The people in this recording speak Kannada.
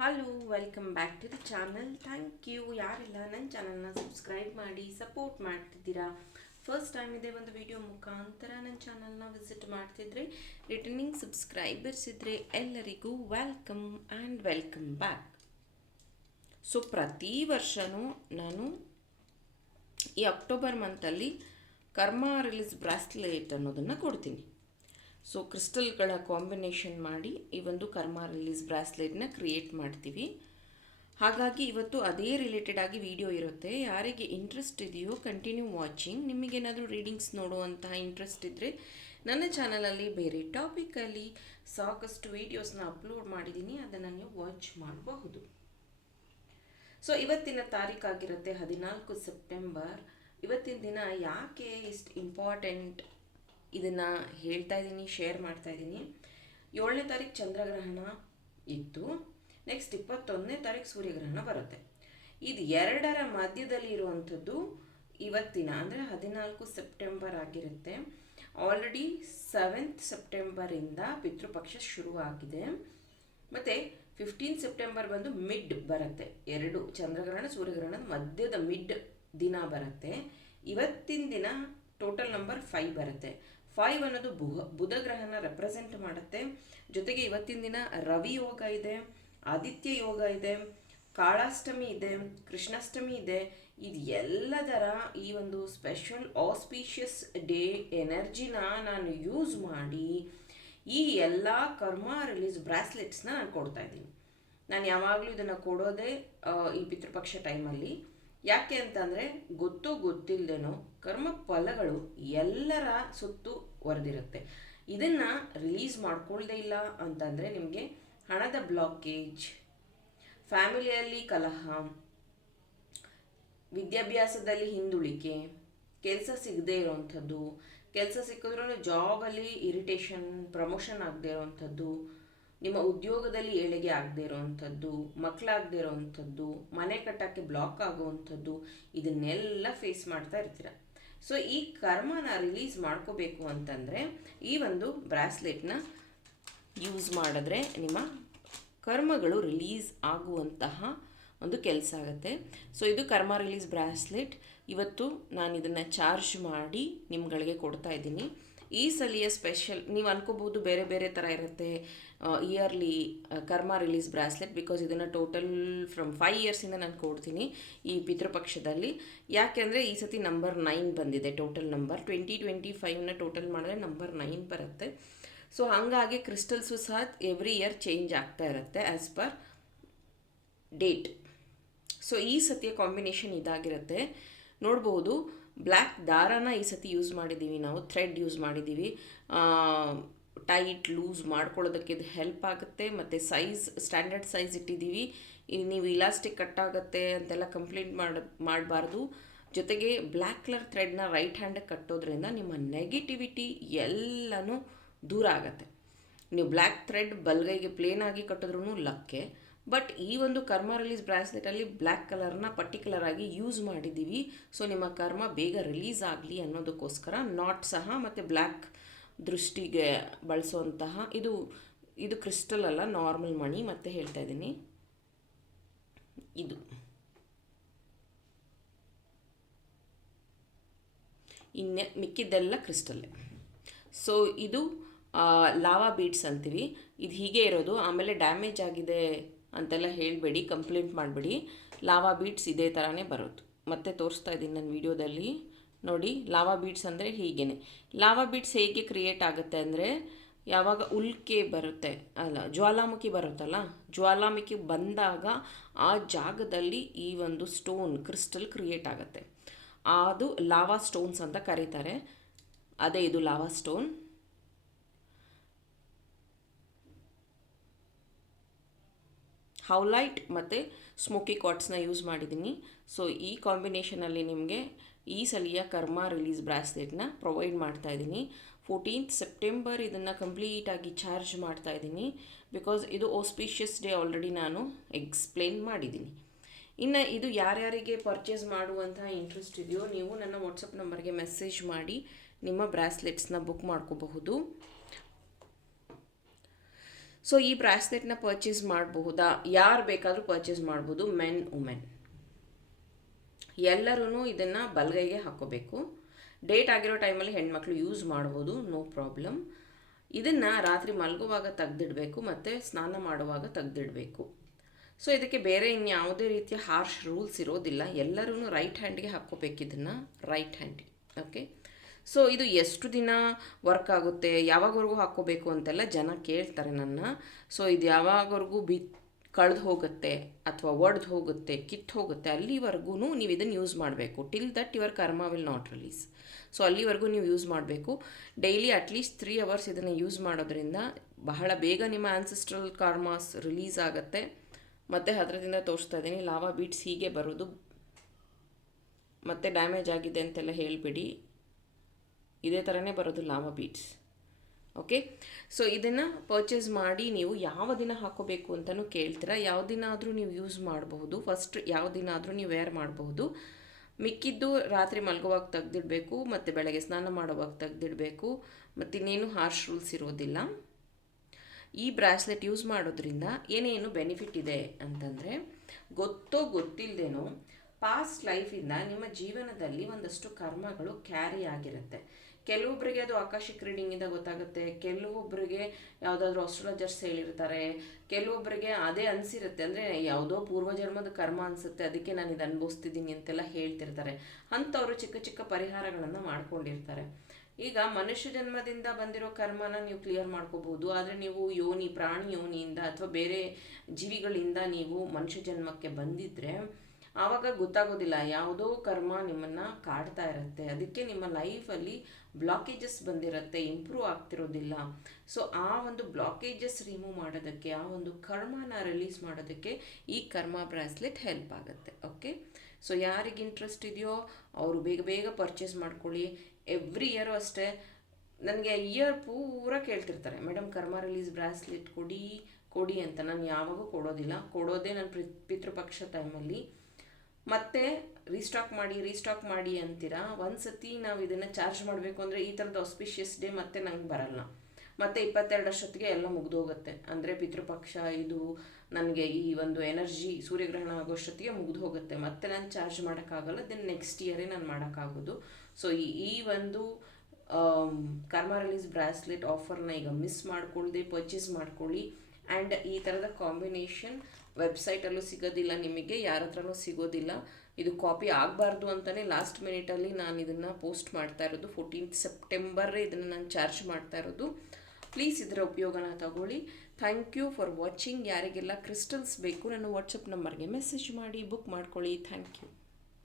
Hello welcome back to the channel thank you ಯಾರೆಲ್ಲ? ನನ್ನ ಚಾನಲ್ನ ಸಬ್ಸ್ಕ್ರೈಬ್ ಮಾಡಿ ಸಪೋರ್ಟ್ ಮಾಡ್ತಿದ್ದೀರಾ? ಫಸ್ಟ್ ಟೈಮ್ ಇದೆ ಒಂದು ವಿಡಿಯೋ ಮುಖಾಂತರ ನನ್ನ ಚಾನಲ್ನ ವಿಸಿಟ್ ಮಾಡ್ತಿದ್ರೆ ರಿಟರ್ನಿಂಗ್ ಸಬ್ಸ್ಕ್ರೈಬರ್ಸ್ ಇದ್ದರೆ ಎಲ್ಲರಿಗೂ welcome and welcome back so ಪ್ರತಿ ವರ್ಷವೂ ನಾನು ಈ ಅಕ್ಟೋಬರ್ ಮಂತಲ್ಲಿ ಕರ್ಮ ರಿಲೀಸ್ ಬ್ರಾಸ್ಲೆಟ್ ಅನ್ನೋದನ್ನು ಕೊಡ್ತೀನಿ. ಸೊ ಕ್ರಿಸ್ಟಲ್ಗಳ ಕಾಂಬಿನೇಷನ್ ಮಾಡಿ ಈ ಒಂದು ಕರ್ಮ ರಿಲೀಸ್ ಬ್ರಾಸ್ಲೆಟ್ನ ಕ್ರಿಯೇಟ್ ಮಾಡ್ತೀವಿ. ಹಾಗಾಗಿ ಇವತ್ತು ಅದೇ ರಿಲೇಟೆಡ್ ಆಗಿ ವಿಡಿಯೋ ಇರುತ್ತೆ. ಯಾರಿಗೆ ಇಂಟ್ರೆಸ್ಟ್ ಇದೆಯೋ ಕಂಟಿನ್ಯೂ ವಾಚಿಂಗ್ ನಿಮಗೇನಾದರೂ ರೀಡಿಂಗ್ಸ್ ನೋಡುವಂತಹ ಇಂಟ್ರೆಸ್ಟ್ ಇದ್ದರೆ ನನ್ನ ಚಾನಲಲ್ಲಿ ಬೇರೆ ಟಾಪಿಕಲ್ಲಿ ಸಾಕಷ್ಟು ವೀಡಿಯೋಸ್ನ ಅಪ್ಲೋಡ್ ಮಾಡಿದ್ದೀನಿ. ಅದನ್ನು ನೀವು ವಾಚ್ ಮಾಡಬಹುದು. ಸೊ ಇವತ್ತಿನ ತಾರೀಕಾಗಿರುತ್ತೆ ಹದಿನಾಲ್ಕು ಸೆಪ್ಟೆಂಬರ್ ಇವತ್ತಿನ ದಿನ ಯಾಕೆ ಇಷ್ಟು ಇಂಪಾರ್ಟೆಂಟ್ ಇದನ್ನು ಹೇಳ್ತಾ ಇದ್ದೀನಿ ಶೇರ್ ಮಾಡ್ತಾ ಇದ್ದೀನಿ ಏಳನೇ ತಾರೀಕು ಚಂದ್ರಗ್ರಹಣ ಇತ್ತು. ನೆಕ್ಸ್ಟ್ ಇಪ್ಪತ್ತೊಂದನೇ ತಾರೀಕು ಸೂರ್ಯಗ್ರಹಣ ಬರುತ್ತೆ. ಇದು ಎರಡರ ಮಧ್ಯದಲ್ಲಿ ಇರುವಂಥದ್ದು ಇವತ್ತಿನ, ಅಂದರೆ ಹದಿನಾಲ್ಕು ಸೆಪ್ಟೆಂಬರ್ ಆಗಿರುತ್ತೆ. ಆಲ್ರೆಡಿ ಸೆವೆಂತ್ ಸೆಪ್ಟೆಂಬರಿಂದ ಪಿತೃಪಕ್ಷ ಶುರುವಾಗಿದೆ. ಮತ್ತು ಫಿಫ್ಟೀನ್ ಸೆಪ್ಟೆಂಬರ್ ಬಂದು ಮಿಡ್ ಬರುತ್ತೆ. ಎರಡು ಚಂದ್ರಗ್ರಹಣ, ಸೂರ್ಯಗ್ರಹಣದ ಮಧ್ಯದ ಮಿಡ್ ದಿನ ಬರುತ್ತೆ. ಇವತ್ತಿನ ದಿನ ಟೋಟಲ್ ನಂಬರ್ ಫೈವ್ ಬರುತ್ತೆ. ಫೈವ್ ಅನ್ನೋದು ಬುಹ, ಬುಧ ಗ್ರಹನ ರೆಪ್ರೆಸೆಂಟ್ ಮಾಡುತ್ತೆ. ಜೊತೆಗೆ ಇವತ್ತಿನ ದಿನ ರವಿ ಯೋಗ ಇದೆ, ಆದಿತ್ಯ ಯೋಗ ಇದೆ, ಕಾಳಾಷ್ಟಮಿ ಇದೆ, ಕೃಷ್ಣಾಷ್ಟಮಿ ಇದೆ. ಇದು ಎಲ್ಲದರ ಈ ಒಂದು ಸ್ಪೆಷಲ್ ಆಸ್ಪೀಷಿಯಸ್ ಡೇ ಎನರ್ಜಿನ ನಾನು ಯೂಸ್ ಮಾಡಿ ಈ ಎಲ್ಲ ಕರ್ಮ ರಿಲೀಸ್ ಬ್ರಾಸ್ಲೆಟ್ಸ್ನ ನಾನು ಕೊಡ್ತಾ ಇದ್ದೀನಿ. ನಾನು ಯಾವಾಗಲೂ ಇದನ್ನು ಕೊಡೋದೇ ಈ ಪಿತೃಪಕ್ಷ ಟೈಮಲ್ಲಿ ಯಾಕೆ ಅಂತಂದರೆ ಗೊತ್ತು ಗೊತ್ತಿಲ್ಲದೇನೋ ಕರ್ಮ ಫಲಗಳು ಎಲ್ಲರ ಸುತ್ತು ಹೊರದಿರುತ್ತೆ ಇದನ್ನು ರಿಲೀಸ್ ಮಾಡ್ಕೊಳ್ದೇ ಇಲ್ಲ ಅಂತಂದರೆ ನಿಮಗೆ ಹಣದ ಬ್ಲಾಕೇಜ್ ಫ್ಯಾಮಿಲಿಯಲ್ಲಿ ಕಲಹ, ವಿದ್ಯಾಭ್ಯಾಸದಲ್ಲಿ ಹಿಂದುಳಿಕೆ, ಕೆಲಸ ಸಿಗದೇ ಇರೋವಂಥದ್ದು ಕೆಲಸ ಸಿಕ್ಕಿದ್ರೂ ಜಾಬಲ್ಲಿ ಇರಿಟೇಷನ್ ಪ್ರಮೋಷನ್ ಆಗದೆ ಇರೋವಂಥದ್ದು ನಿಮ್ಮ ಉದ್ಯೋಗದಲ್ಲಿ ಏಳಿಗೆ ಆಗದೆ ಇರೋವಂಥದ್ದು ಮಕ್ಕಳಾಗದೆ ಇರೋವಂಥದ್ದು, ಮನೆ ಕಟ್ಟೋಕ್ಕೆ ಬ್ಲಾಕ್ ಆಗುವಂಥದ್ದು, ಇದನ್ನೆಲ್ಲ ಫೇಸ್ ಮಾಡ್ತಾ ಇರ್ತೀರ? ಸೊ ಈ ಕರ್ಮನ ರಿಲೀಸ್ ಮಾಡ್ಕೋಬೇಕು ಅಂತಂದರೆ ಈ ಒಂದು ಬ್ರಾಸ್ಲೆಟ್ನ ಯೂಸ್ ಮಾಡಿದ್ರೆ ನಿಮ್ಮ ಕರ್ಮಗಳು ರಿಲೀಸ್ ಆಗುವಂತಹ ಒಂದು ಕೆಲಸ ಆಗುತ್ತೆ. ಸೊ ಇದು ಕರ್ಮ ರಿಲೀಸ್ ಬ್ರಾಸ್ಲೆಟ್ ಇವತ್ತು ನಾನು ಇದನ್ನು ಚಾರ್ಜ್ ಮಾಡಿ ನಿಮ್ಗಳಿಗೆ ಕೊಡ್ತಾ ಇದ್ದೀನಿ. ಈ ಸಲಿಯ ಸ್ಪೆಷಲ್ ನೀವು ಅನ್ಕೋಬಹುದು ಬೇರೆ ಬೇರೆ ಥರ ಇರುತ್ತೆ yearly karma release bracelet because ಇದನ್ನು ಟೋಟಲ್ ಫ್ರಮ್ ಫೈವ್ ಇಯರ್ಸಿಂದ ನಾನು ಕೊಡ್ತೀನಿ ಈ ಪಿತೃಪಕ್ಷದಲ್ಲಿ. ಯಾಕೆಂದರೆ ಈ ಸತಿ ನಂಬರ್ ನೈನ್ ಬಂದಿದೆ ಟೋಟಲ್ ನಂಬರ್ ಟ್ವೆಂಟಿ ಟ್ವೆಂಟಿ ಫೈವ್ನ ಟೋಟಲ್ ಮಾಡಿದ್ರೆ ನಂಬರ್ ನೈನ್ ಬರುತ್ತೆ. ಸೊ ಹಾಗಾಗಿ ಕ್ರಿಸ್ಟಲ್ಸು ಸಹ ಎವ್ರಿ ಇಯರ್ ಚೇಂಜ್ ಆಗ್ತಾ ಇರುತ್ತೆ ಆ್ಯಸ್ ಪರ್ ಡೇಟ್ ಸೊ ಈ ಸತಿಯ ಕಾಂಬಿನೇಷನ್ ಇದಾಗಿರುತ್ತೆ. ನೋಡ್ಬೋದು ಬ್ಲ್ಯಾಕ್ ದಾರನ ಈ ಸತಿ ಯೂಸ್ ಮಾಡಿದ್ದೀವಿ ನಾವು, ಥ್ರೆಡ್ ಯೂಸ್ ಮಾಡಿದ್ದೀವಿ. ಟೈಟ್, ಲೂಸ್ ಮಾಡ್ಕೊಳ್ಳೋದಕ್ಕೆ ಇದು ಹೆಲ್ಪ್ ಆಗುತ್ತೆ, ಮತ್ತು ಸೈಜ್, ಸ್ಟ್ಯಾಂಡರ್ಡ್ ಸೈಜ್ ಇಟ್ಟಿದ್ದೀವಿ. ನೀವು ಇಲಾಸ್ಟಿಕ್ ಕಟ್ ಆಗುತ್ತೆ ಅಂತೆಲ್ಲ ಕಂಪ್ಲೇಂಟ್ ಮಾಡ, ಮಾಡಬಾರ್ದು. ಜೊತೆಗೆ ಬ್ಲ್ಯಾಕ್ ಕಲರ್ ಥ್ರೆಡ್ನ ರೈಟ್ ಹ್ಯಾಂಡಿಗೆ ಕಟ್ಟೋದ್ರಿಂದ ನಿಮ್ಮ ನೆಗೆಟಿವಿಟಿ ಎಲ್ಲನೂ ದೂರ ಆಗುತ್ತೆ. ನೀವು ಬ್ಲ್ಯಾಕ್ ಥ್ರೆಡ್ ಬಲ್ಗೈಗೆ ಪ್ಲೇನ್ ಆಗಿ ಕಟ್ಟಿದ್ರೂ ಲಕ್ಕೆ. ಬಟ್ ಈ ಒಂದು ಕರ್ಮ ರಿಲೀಸ್ ಬ್ರಾಸ್ಲೆಟಲ್ಲಿ ಬ್ಲ್ಯಾಕ್ ಕಲರ್ನ ಪರ್ಟಿಕ್ಯುಲರ್ ಆಗಿ ಯೂಸ್ ಮಾಡಿದ್ದೀವಿ. ಸೊ ನಿಮ್ಮ ಕರ್ಮ ಬೇಗ ರಿಲೀಸ್ ಆಗಲಿ ಅನ್ನೋದಕ್ಕೋಸ್ಕರ ನಾಟ್ ಸಹ ಮತ್ತು ಬ್ಲ್ಯಾಕ್ ದೃಷ್ಟಿಗೆ ಬಳಸುವಂತಹ ಇದು ಇದು ಕ್ರಿಸ್ಟಲ್ ಅಲ್ಲ ನಾರ್ಮಲ್ ಮಣಿ ಮತ್ತೆ ಹೇಳ್ತಾ ಇದ್ದೀನಿ. ಇದು. ಇನ್ನೆ ಮಿಕ್ಕಿದ್ದೆಲ್ಲ ಕ್ರಿಸ್ಟಲ್ಲೇ ಸೊ ಇದು ಲಾವಾ ಬೀಡ್ಸ್ ಅಂತೀವಿ. ಇದು ಹೀಗೆ ಇರೋದು. ಆಮೇಲೆ ಡ್ಯಾಮೇಜ್ ಆಗಿದೆ ಅಂತೆಲ್ಲ ಹೇಳಬೇಡಿ ಕಂಪ್ಲೇಂಟ್ ಮಾಡಬೇಡಿ. ಲಾವಾ ಬೀಟ್ಸ್ ಇದೇ ಥರನೇ ಬರೋದು. ಮತ್ತೆ ತೋರಿಸ್ತಾ ಇದ್ದೀನಿ ನನ್ನ ವಿಡಿಯೋದಲ್ಲಿ. ನೋಡಿ, ಲಾವಾ ಬೀಟ್ಸ್ ಅಂದರೆ ಹೀಗೇನೆ. ಲಾವಾ ಬೀಟ್ಸ್ ಹೇಗೆ ಕ್ರಿಯೇಟ್ ಆಗುತ್ತೆ ಅಂದರೆ, ಯಾವಾಗ ಉಲ್ಕೆ ಬರುತ್ತೆ, ಅಲ್ಲ, ಜ್ವಾಲಾಮುಖಿ ಬರುತ್ತಲ್ಲ, ಜ್ವಾಲಾಮುಖಿ ಬಂದಾಗ ಆ ಜಾಗದಲ್ಲಿ ಈ ಒಂದು ಸ್ಟೋನ್ ಕ್ರಿಸ್ಟಲ್ ಕ್ರಿಯೇಟ್ ಆಗುತ್ತೆ. ಅದು ಲಾವಾ ಸ್ಟೋನ್ಸ್ ಅಂತ ಕರೀತಾರೆ. ಅದೇ ಇದು ಲಾವಾ ಸ್ಟೋನ್ ಹೌಲೈಟ್ ಮತ್ತು ಸ್ಮೋಕಿ ಕಾಟ್ಸ್ನ ಯೂಸ್ ಮಾಡಿದ್ದೀನಿ ಸೊ ಈ ಕಾಂಬಿನೇಷನಲ್ಲಿ ನಿಮಗೆ ಈ ಸಲಿಯ ಕರ್ಮ ರಿಲೀಸ್ ಬ್ರಾಸ್ಲೆಟ್ನ ಪ್ರೊವೈಡ್ ಮಾಡ್ತಾ ಇದ್ದೀನಿ ಫೋರ್ಟೀನ್ತ್ ಸೆಪ್ಟೆಂಬರ್ ಇದನ್ನು ಕಂಪ್ಲೀಟಾಗಿ ಚಾರ್ಜ್ ಮಾಡ್ತಾ ಇದ್ದೀನಿ ಬಿಕಾಸ್ ಇದು ಓಸ್ಪೀಷಿಯಸ್ ಡೇ ಆಲ್ರೆಡಿ ನಾನು ಎಕ್ಸ್ಪ್ಲೇನ್ ಮಾಡಿದ್ದೀನಿ ಇನ್ನು ಇದು ಯಾರ್ಯಾರಿಗೆ ಪರ್ಚೇಸ್ ಮಾಡುವಂತಹ ಇಂಟ್ರೆಸ್ಟ್ ಇದೆಯೋ ನೀವು ನನ್ನ ವಾಟ್ಸಪ್ ನಂಬರ್ಗೆ ಮೆಸೇಜ್ ಮಾಡಿ ನಿಮ್ಮ ಬ್ರಾಸ್ಲೆಟ್ಸ್ನ ಬುಕ್ ಮಾಡ್ಕೋಬಹುದು. ಸೊ ಈ ಬ್ರಾಸ್ಲೆಟ್ನ ಪರ್ಚೇಸ್ ಮಾಡಬಹುದಾ? ಯಾರು ಬೇಕಾದರೂ ಪರ್ಚೇಸ್ ಮಾಡ್ಬೋದು ಮೆನ್ ವುಮೆನ್ ಎಲ್ಲರೂ ಇದನ್ನು ಬಲಗೈಗೆ ಹಾಕೋಬೇಕು. ಡೇಟ್ ಆಗಿರೋ ಟೈಮಲ್ಲಿ ಹೆಣ್ಮಕ್ಳು ಯೂಸ್ ಮಾಡ್ಬೋದು ನೋ ಪ್ರಾಬ್ಲಮ್ ಇದನ್ನು ರಾತ್ರಿ ಮಲಗುವಾಗ ತೆಗ್ದಿಡಬೇಕು ಮತ್ತು ಸ್ನಾನ ಮಾಡುವಾಗ ತೆಗ್ದಿಡಬೇಕು. ಸೊ ಇದಕ್ಕೆ ಬೇರೆ ಇನ್ಯಾವುದೇ ರೀತಿಯ ಹಾರ್ಶ್ ರೂಲ್ಸ್ ಇರೋದಿಲ್ಲ. ಎಲ್ಲರೂ ರೈಟ್ ಹ್ಯಾಂಡ್ಗೆ ಹಾಕ್ಕೋಬೇಕು ಇದನ್ನು. ರೈಟ್ ಹ್ಯಾಂಡ್ ಓಕೆ ಸೊ ಇದು ಎಷ್ಟು ದಿನ ವರ್ಕ್ ಆಗುತ್ತೆ, ಯಾವಾಗವರೆಗೂ ಹಾಕ್ಕೋಬೇಕು ಅಂತೆಲ್ಲ ಜನ ಕೇಳ್ತಾರೆ ನನ್ನ. ಸೊ ಇದು ಯಾವಾಗವರೆಗೂ ಬಿ, ಕಳೆದು ಹೋಗುತ್ತೆ ಅಥವಾ ಒಡೆದು ಹೋಗುತ್ತೆ, ಕಿತ್ತು ಹೋಗುತ್ತೆ ಅಲ್ಲಿವರೆಗೂ ನೀವು ಇದನ್ನು ಯೂಸ್ ಮಾಡಬೇಕು. Till that your karma will not release so ಅಲ್ಲಿವರೆಗೂ ನೀವು ಯೂಸ್ ಮಾಡಬೇಕು. Daily at least three hours ಇದನ್ನು ಯೂಸ್ ಮಾಡೋದ್ರಿಂದ ಬಹಳ ಬೇಗ ನಿಮ್ಮ ಆನ್ಸಿಸ್ಟ್ರಲ್ ಕಾರ್ಮಾಸ್ ರಿಲೀಸ್ ಆಗುತ್ತೆ. ಮತ್ತು ಅದರದಿಂದ ತೋರಿಸ್ತಾ ಇದ್ದೀನಿ ಲಾವಾ ಬೀಟ್ಸ್ ಹೀಗೆ ಬರೋದು. ಮತ್ತೆ ಡ್ಯಾಮೇಜ್ ಆಗಿದೆ ಅಂತೆಲ್ಲ ಹೇಳಿಬಿಡಿ. ಇದೇ ಥರನೇ ಬರೋದು ಲಾವಾ ಬೀಡ್ಸ್ ಓಕೆ ಸೊ ಇದನ್ನು ಪರ್ಚೇಸ್ ಮಾಡಿ ನೀವು ಯಾವ ದಿನ ಹಾಕೋಬೇಕು ಅಂತಲೂ ಕೇಳ್ತೀರಾ. ಯಾವ ದಿನ ಆದರೂ ನೀವು ಯೂಸ್ ಮಾಡಬಹುದು. ಫಸ್ಟ್ ಯಾವ ದಿನ ಆದರೂ ನೀವು ವೇರ್ ಮಾಡಬಹುದು. ಮಿಕ್ಕಿದ್ದು ರಾತ್ರಿ ಮಲಗುವಾಗ ತೆಗೆದಿಡಬೇಕು, ಮತ್ತು ಬೆಳಗ್ಗೆ ಸ್ನಾನ ಮಾಡುವಾಗ ತೆಗೆದಿಡಬೇಕು, ಮತ್ತು ಇನ್ನೇನು ಹಾರ್ಶ್ ರೂಲ್ಸ್ ಇರೋದಿಲ್ಲ. ಈ ಬ್ರಾಸ್ಲೆಟ್ ಯೂಸ್ ಮಾಡೋದ್ರಿಂದ ಏನೇನು ಬೆನಿಫಿಟ್ ಇದೆ ಅಂತಂದರೆ, ಗೊತ್ತೋ ಗೊತ್ತಿಲ್ಲದೇನೋ ಪಾಸ್ಟ್ ಲೈಫಿಂದ ನಿಮ್ಮ ಜೀವನದಲ್ಲಿ ಒಂದಷ್ಟು ಕರ್ಮಗಳು ಕ್ಯಾರಿ ಆಗಿರುತ್ತೆ. ಕೆಲವೊಬ್ಬರಿಗೆ ಅದು ಆಕಾಶಿಕ್ ರೀಡಿಂಗಿಂದ ಗೊತ್ತಾಗುತ್ತೆ ಕೆಲವೊಬ್ಬರಿಗೆ ಯಾವುದಾದ್ರೂ ಅಸ್ಟ್ರಾಲಜರ್ಸ್ ಹೇಳಿರ್ತಾರೆ ಕೆಲವೊಬ್ಬರಿಗೆ ಅದೇ ಅನಿಸಿರುತ್ತೆ. ಅಂದರೆ ಯಾವುದೋ ಪೂರ್ವಜನ್ಮದ ಕರ್ಮ ಅನಿಸುತ್ತೆ, ಅದಕ್ಕೆ ನಾನು ಇದು ಅನುಭವಿಸ್ತಿದ್ದೀನಿ ಅಂತೆಲ್ಲ ಹೇಳ್ತಿರ್ತಾರೆ. ಅಂಥವರು ಚಿಕ್ಕ ಚಿಕ್ಕ ಪರಿಹಾರಗಳನ್ನು ಮಾಡ್ಕೊಂಡಿರ್ತಾರೆ. ಈಗ ಮನುಷ್ಯ ಜನ್ಮದಿಂದ ಬಂದಿರೋ ಕರ್ಮನ ನೀವು ಕ್ಲಿಯರ್ ಮಾಡ್ಕೋಬಹುದು ಆದರೆ ನೀವು ಯೋನಿ, ಪ್ರಾಣಿ ಯೋನಿಯಿಂದ ಅಥವಾ ಬೇರೆ ಜೀವಿಗಳಿಂದ ನೀವು ಮನುಷ್ಯ ಜನ್ಮಕ್ಕೆ ಬಂದಿದ್ರೆ ಆವಾಗ ಗೊತ್ತಾಗೋದಿಲ್ಲ. ಯಾವುದೋ ಕರ್ಮ ನಿಮ್ಮನ್ನು ಕಾಡ್ತಾ ಇರುತ್ತೆ. ಅದಕ್ಕೆ ನಿಮ್ಮ ಲೈಫಲ್ಲಿ ಬ್ಲಾಕೇಜಸ್ ಬಂದಿರುತ್ತೆ. ಇಂಪ್ರೂವ್ ಆಗ್ತಿರೋದಿಲ್ಲ. ಸೊ, ಆ ಒಂದು ಬ್ಲಾಕೇಜಸ್ ರಿಮೂವ್ ಮಾಡೋದಕ್ಕೆ, ಆ ಒಂದು ಕರ್ಮನ ರಿಲೀಸ್ ಮಾಡೋದಕ್ಕೆ ಈ ಕರ್ಮ ಬ್ರಾಸ್ಲೆಟ್ ಹೆಲ್ಪ್ ಆಗುತ್ತೆ. ಓಕೆ? ಸೊ, ಯಾರಿಗೆ ಇಂಟ್ರೆಸ್ಟ್ ಇದೆಯೋ ಅವರು ಬೇಗ ಬೇಗ ಪರ್ಚೇಸ್ ಮಾಡ್ಕೊಳ್ಳಿ. ಎವ್ರಿ ಇಯರು ಅಷ್ಟೇ. ನನಗೆ ಇಯರ್ ಪೂರ ಕೇಳ್ತಿರ್ತಾರೆ. ಮೇಡಮ್ ಕರ್ಮ ರಿಲೀಸ್ ಬ್ರಾಸ್ಲೆಟ್ ಕೊಡಿ ಕೊಡಿ ಅಂತ. ನಾನು ಯಾವಾಗೂ ಕೊಡೋದಿಲ್ಲ. ಕೊಡೋದೇ ನನ್ನ ಪ್ರಿ ಪಿತೃಪಕ್ಷ ಟೈಮಲ್ಲಿ ಮತ್ತೆ ರೀಸ್ಟಾಕ್ ಮಾಡಿ ರೀಸ್ಟಾಕ್ ಮಾಡಿ ಅಂತೀರಾ? ಒಂದು ಸತಿ ನಾವು ಇದನ್ನು ಚಾರ್ಜ್ ಮಾಡಬೇಕು ಅಂದರೆ ಈ ಥರದ ಆಸ್ಪಿಷಿಯಸ್ ಡೇ ಮತ್ತೆ ನಂಗೆ ಬರಲ್ಲ. ಮತ್ತು ಇಪ್ಪತ್ತೆರಡು ಎಲ್ಲ ಮುಗಿದೋಗುತ್ತೆ. ಅಂದರೆ ಪಿತೃಪಕ್ಷ ಇದು ನನಗೆ ಈ ಒಂದು ಎನರ್ಜಿ ಸೂರ್ಯಗ್ರಹಣ ಆಗೋಷ್ಟೊತ್ತಿಗೆ ಮುಗಿದು ಹೋಗುತ್ತೆ ಮತ್ತೆ ನಾನು ಚಾರ್ಜ್ ಮಾಡೋಕ್ಕಾಗಲ್ಲ ದೆನ್ ನೆಕ್ಸ್ಟ್ ಇಯರೇ ನಾನು ಮಾಡೋಕ್ಕಾಗೋದು. ಸೊ ಈ ಈ ಒಂದು ಕರ್ಮ ರಿಲೀಸ್ ಬ್ರಾಸ್ಲೆಟ್ ಆಫರ್ನ ಈಗ ಮಿಸ್ ಮಾಡ್ಕೊಳ್ದೆ ಪರ್ಚೇಸ್ ಮಾಡ್ಕೊಳ್ಳಿ. ಆ್ಯಂಡ್ ಈ ಥರದ ಕಾಂಬಿನೇಷನ್ ವೆಬ್ಸೈಟಲ್ಲೂ ಸಿಗೋದಿಲ್ಲ ನಿಮಗೆ ಯಾರ ಹತ್ರನೂ ಸಿಗೋದಿಲ್ಲ. ಇದು ಕಾಪಿ ಆಗಬಾರ್ದು ಅಂತಲೇ ಲಾಸ್ಟ್ ಮಿನಿಟಲ್ಲಿ ನಾನು ಇದನ್ನು ಪೋಸ್ಟ್ ಮಾಡ್ತಾ ಇರೋದು. ಫೋರ್ಟೀನ್ತ್ ಸೆಪ್ಟೆಂಬರೇ ಇದನ್ನು ನಾನು ಚಾರ್ಜ್ ಮಾಡ್ತಾ ಇರೋದು. ಪ್ಲೀಸ್ ಇದರ ಉಪಯೋಗನ ತಗೊಳ್ಳಿ. ಥ್ಯಾಂಕ್ ಯು ಫಾರ್ ವಾಚಿಂಗ್ ಯಾರಿಗೆಲ್ಲ ಕ್ರಿಸ್ಟಲ್ಸ್ ಬೇಕು, ನನ್ನ ವಾಟ್ಸಪ್ ನಂಬರ್ಗೆ ಮೆಸೇಜ್ ಮಾಡಿ ಬುಕ್ ಮಾಡ್ಕೊಳ್ಳಿ. Thank you